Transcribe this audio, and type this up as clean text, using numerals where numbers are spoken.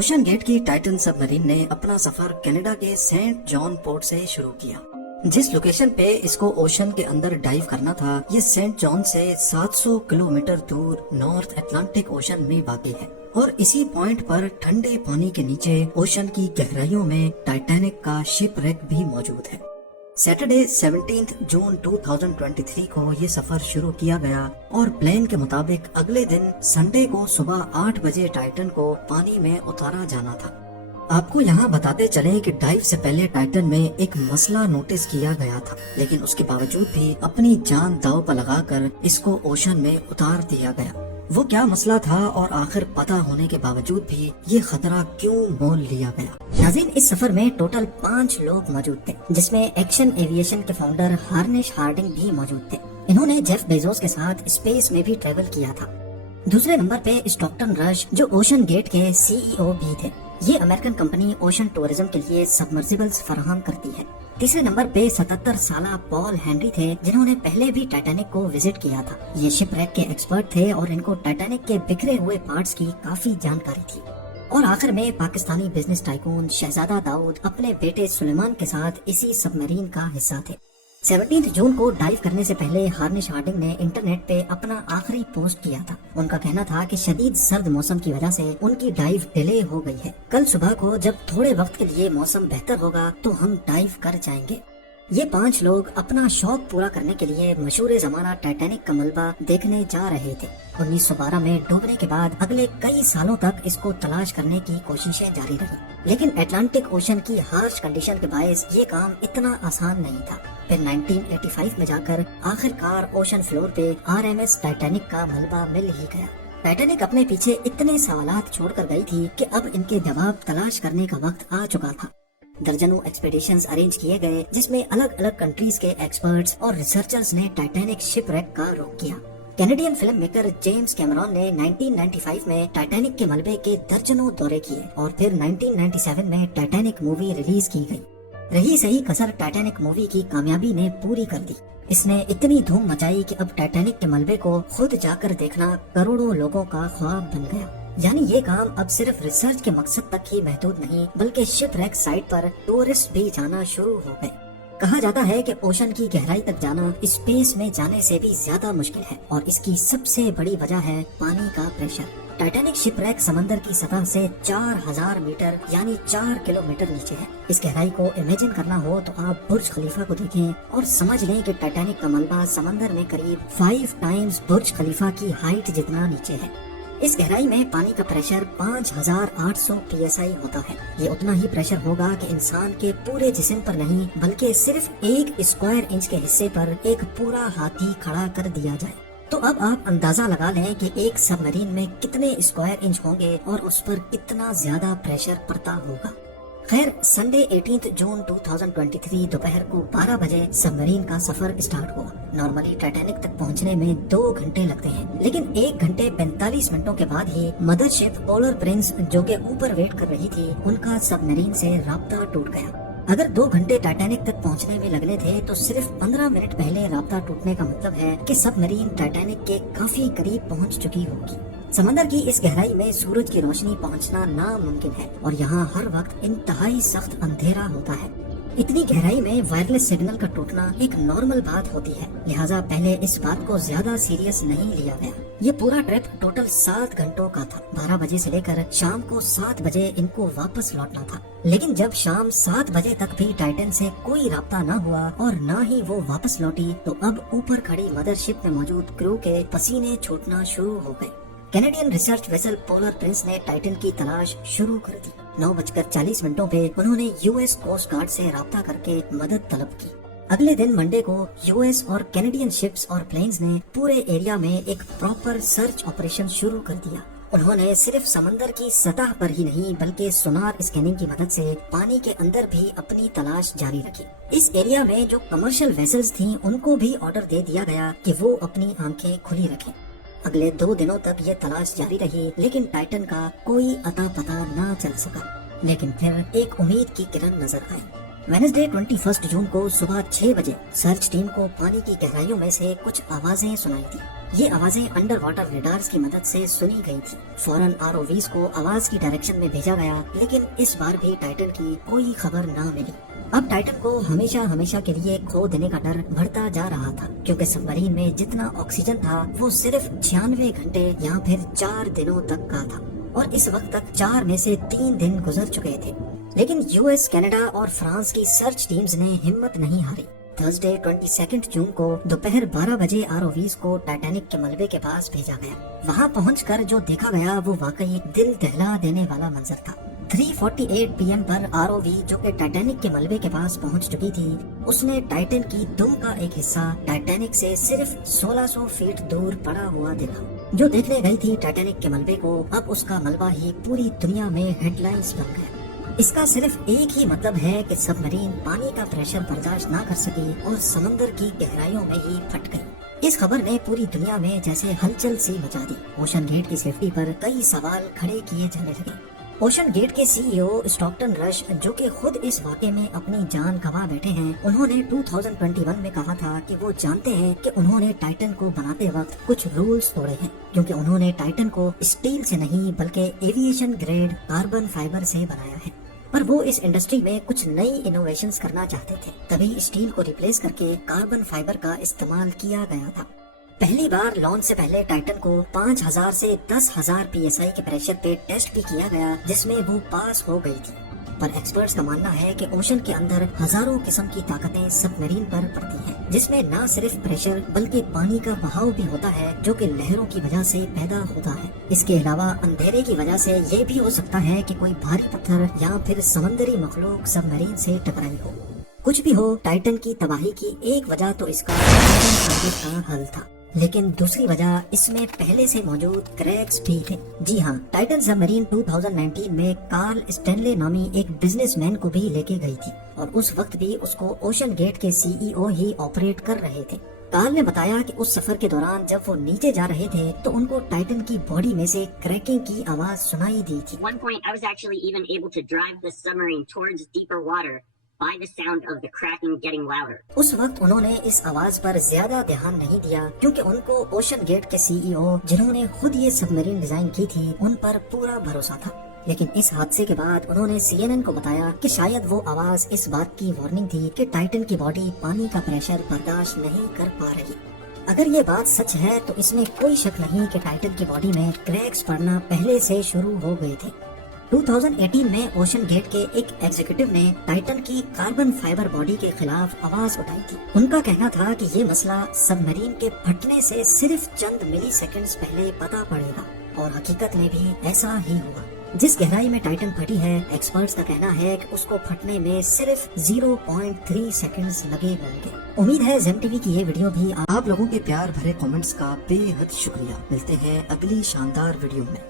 Ocean gate की Titan submarine ने अपना सफर कनाडा के सेंट जॉन पोर्ट से शुरू किया। जिस लोकेशन पे इसको ओशन के अंदर डाइव करना था, ये सेंट जॉन से 700 किलोमीटर दूर नॉर्थ अटलांटिक ओशन में वाक़ई है और इसी पॉइंट पर ठंडे पानी के नीचे ओशन की गहराइयों में टाइटैनिक का शिप रेक भी मौजूद है। सैटरडे 17 जून 2023 को ये सफर शुरू किया गया और प्लान के मुताबिक अगले दिन संडे को सुबह 8 बजे टाइटन को पानी में उतारा जाना था। आपको यहाँ बताते चले कि डाइव से पहले टाइटन में एक मसला नोटिस किया गया था, लेकिन उसके बावजूद भी अपनी जान दांव पर लगाकर इसको ओशन में उतार दिया गया। वो क्या मसला था और आखिर पता होने के बावजूद भी ये खतरा क्यों मोल लिया गया? नाज़रीन, इस सफर में टोटल 5 लोग मौजूद थे, जिसमें एक्शन एविएशन के फाउंडर हार्निश हार्डिंग भी मौजूद थे। इन्होंने जेफ बेजोस के साथ स्पेस में भी ट्रेवल किया था। दूसरे नंबर पे स्टॉकटन रश, जो ओशन गेट के CEO भी थे। ये अमेरिकन कंपनी ओशन टूरिज्म के लिए सबमर्सिबल्स फराहम करती है। तीसरे नंबर पे 77 साला पॉल हेनरी थे, जिन्होंने पहले भी टाइटैनिक को विजिट किया था। ये शिप रैक के एक्सपर्ट थे और इनको टाइटैनिक के बिखरे हुए पार्ट्स की काफी जानकारी थी। और आखिर में पाकिस्तानी बिजनेस टाइकून शहजादा दाऊद अपने बेटे सुलेमान के साथ इसी सबमरीन का हिस्सा थे। 17 जून को डाइव करने से पहले हार्निश हार्डिंग ने इंटरनेट पे अपना आखिरी पोस्ट किया था। उनका कहना था कि शदीद सर्द मौसम की वजह से उनकी डाइव डिले हो गई है। कल सुबह को जब थोड़े वक्त के लिए मौसम बेहतर होगा तो हम डाइव कर जाएंगे। ये 5 लोग अपना शौक पूरा करने के लिए मशहूर जमाना टाइटैनिक का मलबा देखने जा रहे थे। 1912 में डूबने के बाद अगले कई सालों तक इसको तलाश करने की कोशिशें जारी रही, लेकिन अटलांटिक ओशन की हार्श कंडीशन के बायस ये काम इतना आसान नहीं था। फिर 1985 में जाकर आखिरकार ओशन फ्लोर पे RMS टाइटैनिक का मलबा मिल ही गया। टाइटैनिक अपने पीछे इतने सवालात छोड़कर गई थी कि अब इनके जवाब तलाश करने का वक्त आ चुका था। दर्जनों एक्सपेडिशंस अरेंज किए गए, जिसमें अलग अलग कंट्रीज के एक्सपर्ट्स और रिसर्चर्स ने टाइटैनिक शिप रैक का रुख किया। Canadian film maker James Cameron ने 1995 में टाइटैनिक के मलबे के दर्जनों दौरे किए और फिर 1997 में टाइटैनिक मूवी रिलीज की गई। रही सही कसर टाइटैनिक मूवी की कामयाबी ने पूरी कर दी। इसने इतनी धूम मचाई कि अब टाइटैनिक के मलबे को खुद जाकर देखना करोड़ों लोगों का ख्वाब बन गया। यानी ये काम अब सिर्फ रिसर्च के मकसद तक ही महदूद नहीं, बल्कि शिप रैक साइट पर टूरिस्ट भी जाना शुरू हो गए। कहा जाता है कि ओशन की गहराई तक जाना स्पेस में जाने से भी ज्यादा मुश्किल है और इसकी सबसे बड़ी वजह है पानी का प्रेशर। टाइटैनिक शिप रैक समंदर की सतह से 4000 मीटर यानी 4 किलोमीटर नीचे है। इस गहराई को इमेजिन करना हो तो आप बुर्ज खलीफा को देखें और समझ लें कि टाइटैनिक का मलबा समंदर में करीब 5 टाइम्स बुर्ज खलीफा की हाइट जितना नीचे है। इस गहराई में पानी का प्रेशर 5800 PSI होता है। ये उतना ही प्रेशर होगा कि इंसान के पूरे जिस्म पर नहीं, बल्कि सिर्फ 1 स्क्वायर इंच के हिस्से पर एक पूरा हाथी खड़ा कर दिया जाए। तो अब आप अंदाजा लगा लें कि एक सबमरीन में कितने स्क्वायर इंच होंगे और उस पर कितना ज्यादा प्रेशर पड़ता होगा। खैर, संडे 18 जून 2023 दोपहर को 12 बजे सबमरीन का सफर स्टार्ट हुआ। नॉर्मली टाइटैनिक तक पहुंचने में 2 घंटे लगते हैं, लेकिन 1 घंटे 45 मिनटों के बाद ही मदरशिप पोलर प्रिंस, जो के ऊपर वेट कर रही थी, उनका सबमरीन से राब्ता टूट गया। अगर 2 घंटे टाइटैनिक तक पहुंचने में लगने थे तो सिर्फ 15 मिनट पहले राब्ता टूटने का मतलब है कि सबमरीन टाइटैनिक के काफी करीब पहुंच चुकी होगी। समंदर की इस गहराई में सूरज की रोशनी पहुंचना नामुमकिन है और यहाँ हर वक्त इंतहाई सख्त अंधेरा होता है। इतनी गहराई में वायरलेस सिग्नल का टूटना एक नॉर्मल बात होती है, लिहाजा पहले इस बात को ज्यादा सीरियस नहीं लिया गया। ये पूरा ट्रिप टोटल 7 घंटों का था। 12 बजे से लेकर शाम को 7 बजे इनको वापस लौटना था, लेकिन जब शाम 7 बजे तक भी टाइटन से कोई राब्ता न हुआ और न ही वो वापस लौटी, तो अब ऊपर खड़ी मदरशिप में मौजूद क्रू के पसीने छूटना शुरू हो गए। Canadian research vessel polar Prince ने टाइटन की तलाश शुरू कर दी। 9:40 पे उन्होंने US कोस्ट गार्ड से राब्ता करके मदद तलब की। अगले दिन मंडे को US और कैनेडियन शिप्स और प्लेन्स ने पूरे एरिया में एक प्रॉपर सर्च ऑपरेशन शुरू कर दिया। उन्होंने सिर्फ समंदर की सतह पर ही नहीं, बल्कि सोनार स्कैनिंग की मदद से पानी के अंदर भी अपनी तलाश जारी रखी। इस एरिया में जो कमर्शियल वेसल्स थीं, उनको भी ऑर्डर दे दिया गया कि वो अपनी आंखें खुली रखें। अगले 2 दिनों तक ये तलाश जारी रही, लेकिन टाइटन का कोई अता पता न चल सका। लेकिन फिर एक उम्मीद की किरण नजर आई। وینسڈے 21 جون کو صبح 6 بجے سرچ ٹیم کو پانی کی گہرائیوں میں سے کچھ آوازیں سنائی تھی۔ یہ آوازیں انڈر واٹر ریڈارز کی مدد سے سنی گئی تھی۔ فوراً ROVs کو آواز کی ڈائریکشن میں بھیجا گیا، لیکن اس بار بھی ٹائٹن کی کوئی خبر نہ ملی۔ اب ٹائٹن کو ہمیشہ کے لیے کھو دینے کا ڈر بڑھتا جا رہا تھا، کیونکہ سب مرین میں جتنا آکسیجن تھا وہ صرف 96 گھنٹے یا پھر 4 دنوں تک کا تھا، اور اس وقت تک 4 میں سے 3 دن گزر چکے تھے۔ لیکن US، کینیڈا اور فرانس کی سرچ ٹیمز نے ہمت نہیں ہاری۔ تھرسڈے 22 جون کو دوپہر 12 بجے ROVs کو ٹائٹینک کے ملبے کے پاس بھیجا گیا۔ وہاں پہنچ کر جو دیکھا گیا وہ واقعی دل دہلا دینے والا منظر تھا۔ 3:48 PM پر ROV جو کہ ٹائٹینک کے ملبے کے پاس پہنچ چکی تھی، اس نے ٹائٹن کی دم کا ایک حصہ ٹائٹینک سے صرف 1600 فیٹ دور پڑا ہوا دیکھا۔ جو دیکھنے گئی تھی ٹائٹینک کے ملبے کو، اب اس کا ملبہ ہی پوری دنیا میں ہیڈ لائنز بن گیا۔ اس کا صرف ایک ہی مطلب ہے کہ سب مرین پانی کا پریشر برداشت نہ کر سکی اور سمندر کی گہرائیوں میں ہی پھٹ گئی۔ اس خبر نے پوری دنیا میں جیسے ہلچل سی مچا دی۔ اوشن گیٹ کی سیفٹی پر کئی سوال کھڑے کیے جانے لگے۔ اوشن گیٹ کے CEO اسٹاکٹن رش، جو کہ خود اس واقعے میں اپنی جان گنوا بیٹھے ہیں، انہوں نے 2021 میں کہا تھا کہ وہ جانتے ہیں کہ انہوں نے ٹائٹن کو بناتے وقت کچھ رولز توڑے ہیں، کیونکہ انہوں نے ٹائٹن کو اسٹیل سے نہیں بلکہ ایویشن گریڈ کاربن فائبر سے بنایا ہے۔ پر وہ اس انڈسٹری میں کچھ نئی انوویشنز کرنا چاہتے تھے، تبھی اسٹیل کو ریپلیس کر کے کاربن فائبر کا استعمال کیا گیا تھا۔ پہلی بار لانچ سے پہلے ٹائٹن کو 5000 سے 10,000 PSI کے پریشر پہ ٹیسٹ بھی کیا گیا، جس میں وہ پاس ہو گئی تھی۔ پر ایکسپرٹس کا ماننا ہے کہ اوشن کے اندر ہزاروں قسم کی طاقتیں سب مرین پر پڑتی ہیں، جس میں نہ صرف پریشر بلکہ پانی کا بہاؤ بھی ہوتا ہے، جو کہ لہروں کی وجہ سے پیدا ہوتا ہے۔ اس کے علاوہ اندھیرے کی وجہ سے یہ بھی ہو سکتا ہے کہ کوئی بھاری پتھر یا پھر سمندری مخلوق سب مرین سے ٹکرائی ہو۔ کچھ بھی ہو، ٹائٹن کی تباہی کی ایک وجہ تو اس کا حل تھا، لیکن دوسری وجہ اس میں پہلے سے موجود کریکس بھی تھے۔ جی ہاں، ٹائٹن سب مرین 2019 میں کارل اسٹینلے نامی ایک بزنس مین کو بھی لے کے گئی تھی، اور اس وقت بھی اس کو اوشن گیٹ کے CEO ہی آپریٹ کر رہے تھے۔ کارل نے بتایا کہ اس سفر کے دوران جب وہ نیچے جا رہے تھے تو ان کو ٹائٹن کی باڈی میں سے کریکنگ کی آواز سنائی دی تھی۔ One point, I was actually even able to drive the submarine towards deeper water by the sound of the cracking getting louder. اس وقت انہوں نے اس آواز پر زیادہ دھیان نہیں دیا، کیونکہ ان کو اوشن گیٹ کے CEO جنہوں نے خود یہ سب مرین ڈیزائن کی تھی، ان پر پورا بھروسہ تھا۔ لیکن اس حادثے کے بعد انہوں نے CNN کو بتایا کہ شاید وہ آواز اس بات کی وارننگ تھی کہ ٹائٹن کی باڈی پانی کا پریشر برداشت نہیں کر پا رہی۔ اگر یہ بات سچ ہے تو اس میں کوئی شک نہیں کہ ٹائٹن کی باڈی میں کریکس پڑنا پہلے سے شروع ہو گئے تھے۔ 2018 میں اوشن گیٹ کے ایک ایگزیکٹو نے ٹائٹن کی کاربن فائبر باڈی کے خلاف آواز اٹھائی تھی۔ ان کا کہنا تھا کہ یہ مسئلہ سب مرین کے پھٹنے سے صرف چند ملی سیکنڈز پہلے پتا پڑے گا، اور حقیقت میں بھی ایسا ہی ہوا۔ جس گہرائی میں ٹائٹن پھٹی ہے، ایکسپرٹس کا کہنا ہے کہ اس کو پھٹنے میں صرف 0.3 سیکنڈز لگے ہوں گے۔ امید ہے زیم TV کی یہ ویڈیو بھی آپ لوگوں کے پیار بھرے کامنٹس کا بے حد شکریہ۔ ملتے ہیں اگلی شاندار ویڈیو میں۔